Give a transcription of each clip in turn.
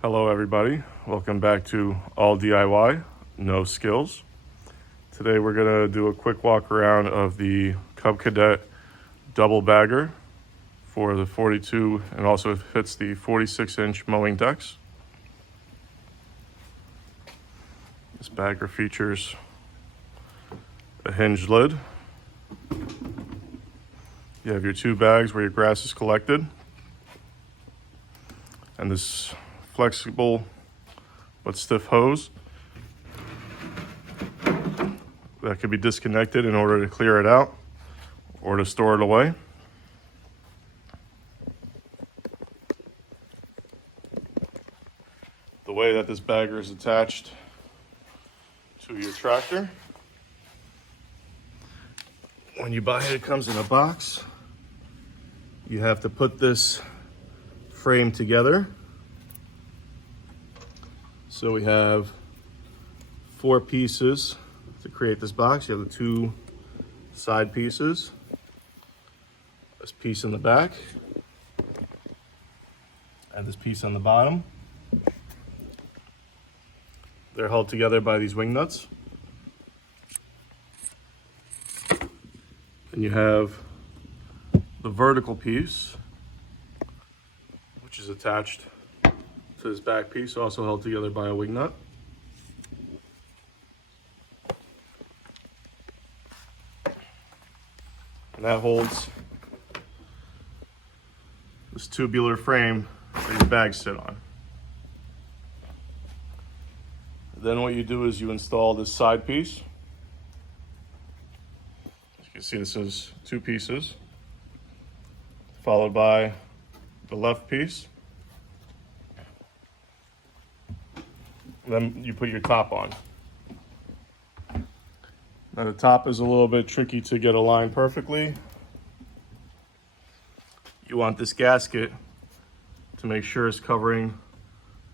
Hello everybody, welcome back to All DIY, No Skills. Today we're going to do a quick walk around of the Cub Cadet double bagger for the 42 and also fits the 46-inch mowing decks. This bagger features a hinged lid. You have your two bags where your grass is collected, and this flexible but stiff hose that could be disconnected in order to clear it out or to store it away. The way that this bagger is attached to your tractor, when you buy it, it comes in a box. You have to put this frame together. So we have 4 pieces to create this box. You have the 2 side pieces, this piece in the back, and this piece on the bottom. They're held together by these wing nuts. And you have the vertical piece, which is attached to this back piece, also held together by a wing nut. And that holds this tubular frame that your bags sit on. Then what you do is you install this side piece. As you can see, this is 2 pieces, followed by the left piece. Then you put your top on. Now the top is a little bit tricky to get aligned perfectly. You want this gasket to make sure it's covering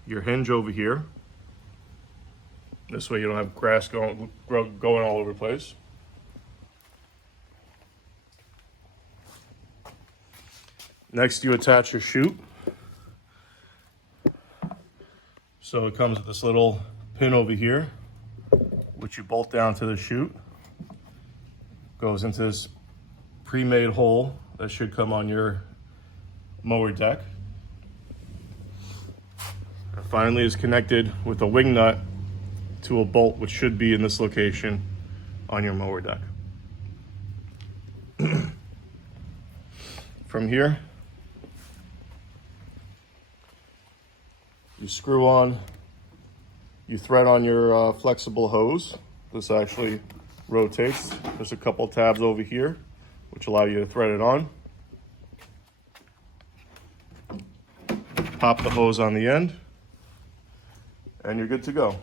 your hinge over here. This way you don't have grass going all over the place. Next, you attach your chute. So it comes with this little pin over here, which you bolt down to the chute. Goes into this pre-made hole that should come on your mower deck. And finally, is connected with a wing nut to a bolt, which should be in this location on your mower deck. From here, you screw on, you thread on your flexible hose. This actually rotates. There's a couple tabs over here which allow you to thread it on. Pop the hose on the end and you're good to go.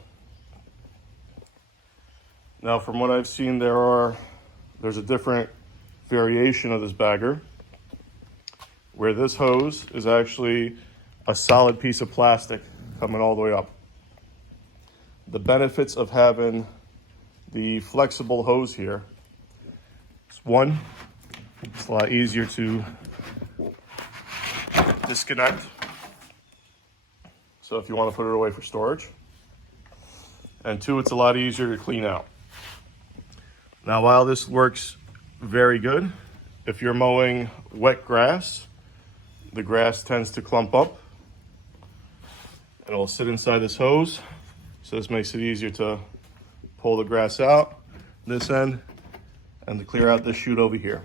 Now, from what I've seen, there's a different variation of this bagger where this hose is actually a solid piece of plastic coming all the way up. The benefits of having the flexible hose here is, one, it's a lot easier to disconnect. So if you want to put it away for storage. And 2, it's a lot easier to clean out. Now, while this works very good, if you're mowing wet grass, the grass tends to clump up and it'll sit inside this hose. So this makes it easier to pull the grass out this end and to clear out this chute over here.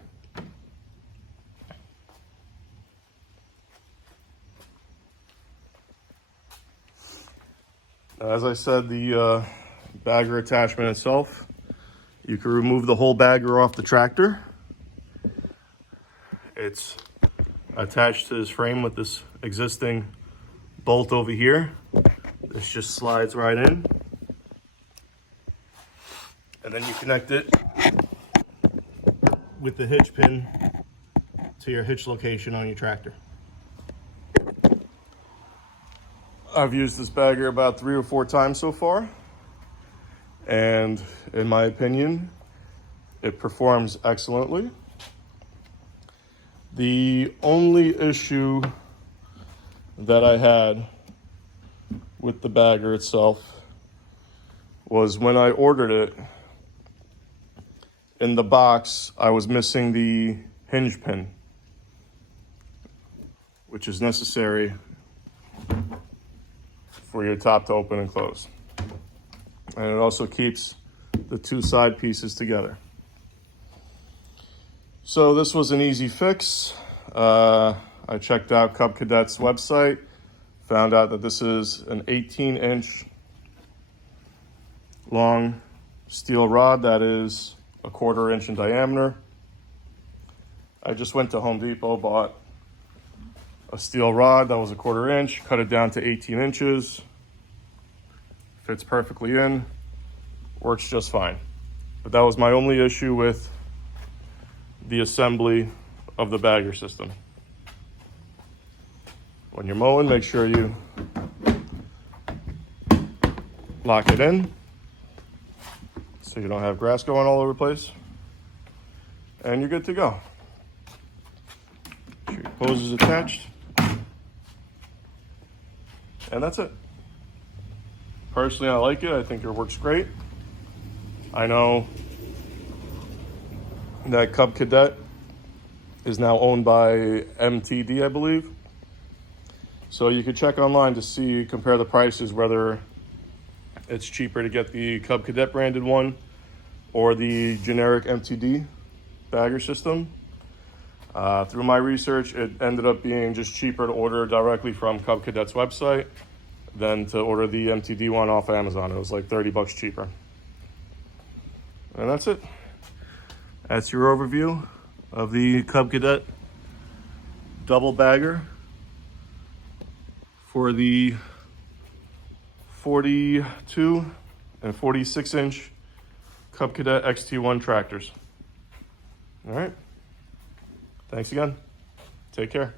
Now, as I said, the bagger attachment itself, you can remove the whole bagger off the tractor. It's attached to this frame with this existing bolt over here. This just slides right in. And then you connect it with the hitch pin to your hitch location on your tractor. I've used this bagger about 3 or 4 times so far, and in my opinion, it performs excellently. The only issue that I had with the bagger itself was when I ordered it, in the box, I was missing the hinge pin, which is necessary for your top to open and close. And it also keeps the two side pieces together. So this was an easy fix. I checked out Cub Cadet's website, found out that this is an 18-inch long steel rod that is a 1/4 inch in diameter. I just went to Home Depot, bought a steel rod that was a 1/4 inch, cut it down to 18 inches. Fits perfectly in, works just fine. But that was my only issue with the assembly of the bagger system. When you're mowing, make sure you lock it in so you don't have grass going all over the place. And you're good to go. Make sure your hose is attached. And that's it. Personally, I like it. I think it works great. I know that Cub Cadet is now owned by MTD, I believe. So you could check online to see, compare the prices, whether it's cheaper to get the Cub Cadet branded one or the generic MTD bagger system. Through my research, it ended up being just cheaper to order directly from Cub Cadet's website than to order the MTD one off Amazon. It was like 30 bucks cheaper. And that's it. That's your overview of the Cub Cadet double bagger for the 42 and 46 inch Cub Cadet XT1 tractors. All right. Thanks again. Take care.